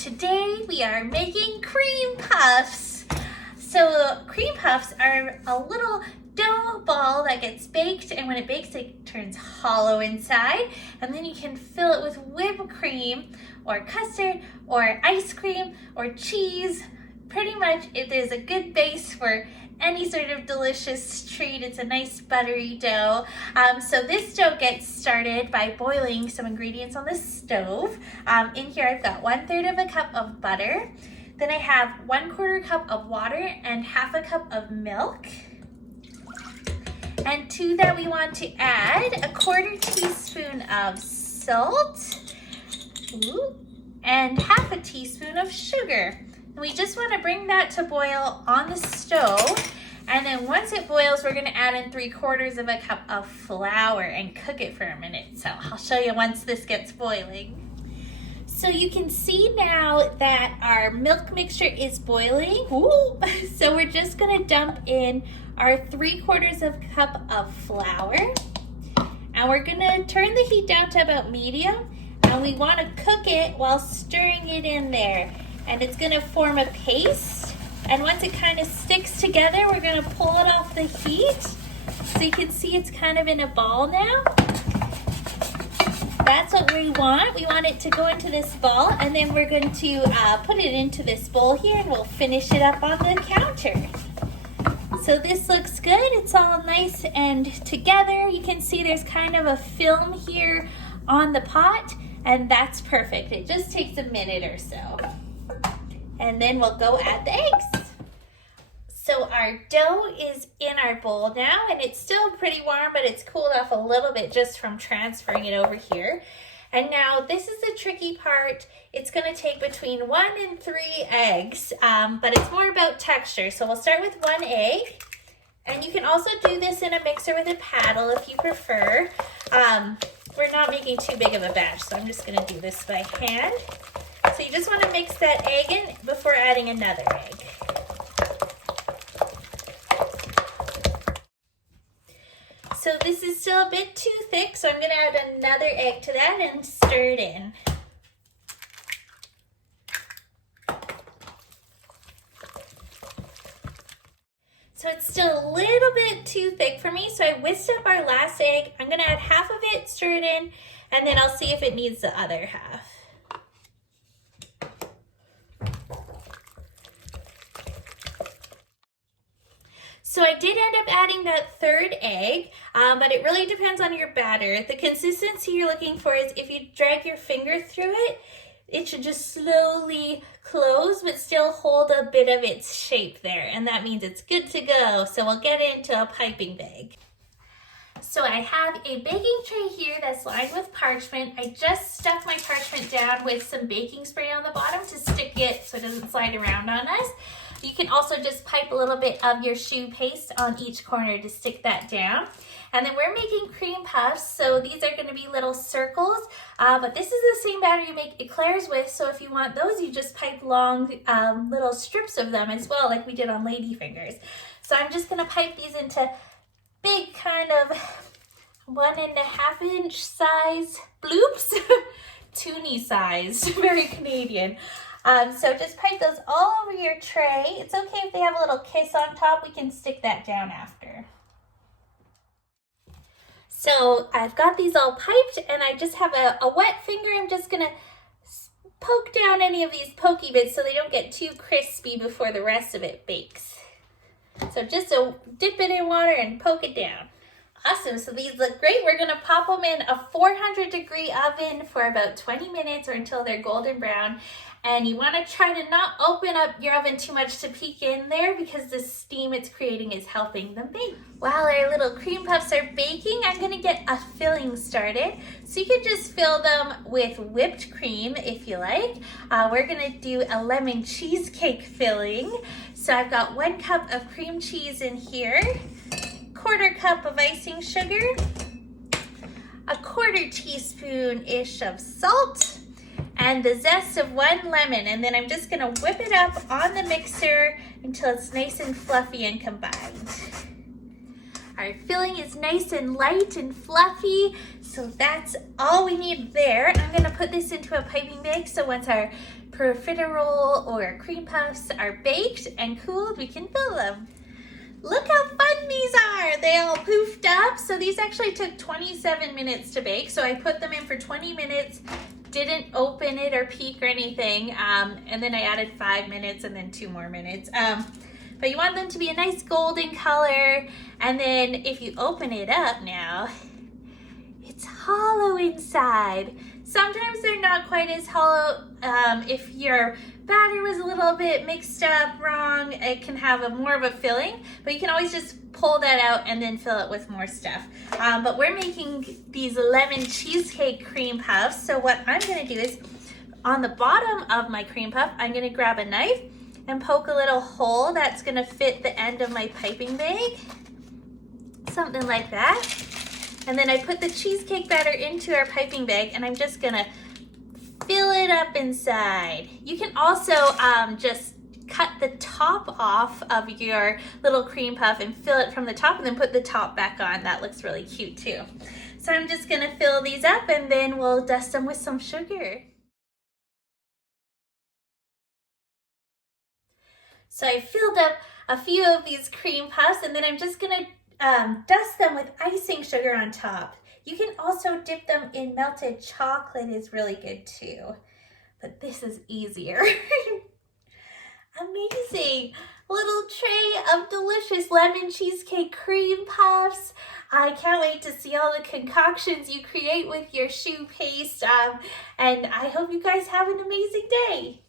Today we are making cream puffs. So cream puffs are a little dough ball that gets baked, and when it bakes it turns hollow inside, and then you can fill it with whipped cream or custard or ice cream or cheese. Pretty much it is a good base for any sort of delicious treat. It's a nice buttery dough. So this dough gets started by boiling some ingredients on the stove. In here I've got 1/3 of a cup of butter. Then I have 1/4 cup of water and 1/2 cup of milk. And to that we want to add 1/4 teaspoon of salt and 1/2 teaspoon of sugar. And we just want to bring that to boil on the stove. And then once it boils, we're going to add in 3/4 of a cup of flour and cook it for a minute. So I'll show you once this gets boiling. So you can see now that our milk mixture is boiling. So we're just going to dump in our 3/4 of a cup of flour. And we're going to turn the heat down to about medium. And we want to cook it while stirring it in there. And it's going to form a paste. And once it kind of sticks together, we're going to pull it off the heat. So you can see it's kind of in a ball now. That's what we want. We want it to go into this ball, and then we're going to put it into this bowl here, and we'll finish it up on the counter. So this looks good. It's all nice and together. You can see there's kind of a film here on the pot, and that's perfect. It just takes a minute or so. And then we'll go add the eggs. So our dough is in our bowl now, and it's still pretty warm, but it's cooled off a little bit just from transferring it over here. And now this is the tricky part. It's going to take between 1 and 3 eggs, but it's more about texture. So we'll start with 1 egg. And you can also do this in a mixer with a paddle if you prefer. We're not making too big of a batch, so I'm just going to do this by hand. So you just want to mix that egg in before adding another egg. So this is still a bit too thick, so I'm going to add another egg to that and stir it in. So it's still a little bit too thick for me, so I whisked up our last egg. I'm going to add 1/2 of it, stir it in, and then I'll see if it needs the other 1/2. So I did end up adding that 3rd egg, but it really depends on your batter. The consistency you're looking for is if you drag your finger through it, it should just slowly close, but still hold a bit of its shape there. And that means it's good to go. So we'll get into a piping bag. So I have a baking tray here that's lined with parchment. I just stuck my parchment down with some baking spray on the bottom to stick it so it doesn't slide around on us. You can also just pipe a little bit of your shoe paste on each corner to stick that down. And then we're making cream puffs, so these are going to be little circles, but this is the same batter you make eclairs with, so if you want those, you just pipe long little strips of them as well, like we did on ladyfingers. So I'm just going to pipe these into big kind of 1.5 inch size bloops, toonie sized, very Canadian. So just pipe those all over your tray. It's okay if they have a little kiss on top. We can stick that down after. So I've got these all piped, and I just have a wet finger. I'm just going to poke down any of these pokey bits so they don't get too crispy before the rest of it bakes. So just dip it in water and poke it down. Awesome, so these look great. We're going to pop them in a 400-degree oven for about 20 minutes or until they're golden brown. And you want to try to not open up your oven too much to peek in there because the steam it's creating is helping them bake. While our little cream puffs are baking, I'm going to get a filling started. So you can just fill them with whipped cream if you like. We're going to do a lemon cheesecake filling. So I've got 1 cup of cream cheese in here, 1/4 cup of icing sugar, 1/4 teaspoon-ish of salt, and the zest of 1 lemon. And then I'm just going to whip it up on the mixer until it's nice and fluffy and combined. Our filling is nice and light and fluffy, so that's all we need there. I'm going to put this into a piping bag, so once our profiterole or cream puffs are baked and cooled, we can fill them. Look how fun these are. They all poofed up. So these actually took 27 minutes to bake. So I put them in for 20 minutes, didn't open it or peek or anything. And then I added 5 minutes and then 2 more minutes. But you want them to be a nice golden color. And then if you open it up now, it's hollow inside. Sometimes they're not quite as hollow. If your batter was a little bit mixed up wrong, it can have more of a filling, but you can always just pull that out and then fill it with more stuff. But we're making these lemon cheesecake cream puffs. So what I'm gonna do is on the bottom of my cream puff, I'm gonna grab a knife and poke a little hole that's gonna fit the end of my piping bag. Something like that. And then I put the cheesecake batter into our piping bag and I'm just gonna fill it up inside. You can also just cut the top off of your little cream puff and fill it from the top and then put the top back on. That looks really cute too. So I'm just gonna fill these up and then we'll dust them with some sugar. So I filled up a few of these cream puffs and then I'm just gonna dust them with icing sugar on top. You can also dip them in melted chocolate, is really good too. But this is easier. Amazing. Little tray of delicious lemon cheesecake cream puffs. I can't wait to see all the concoctions you create with your choux paste. And I hope you guys have an amazing day.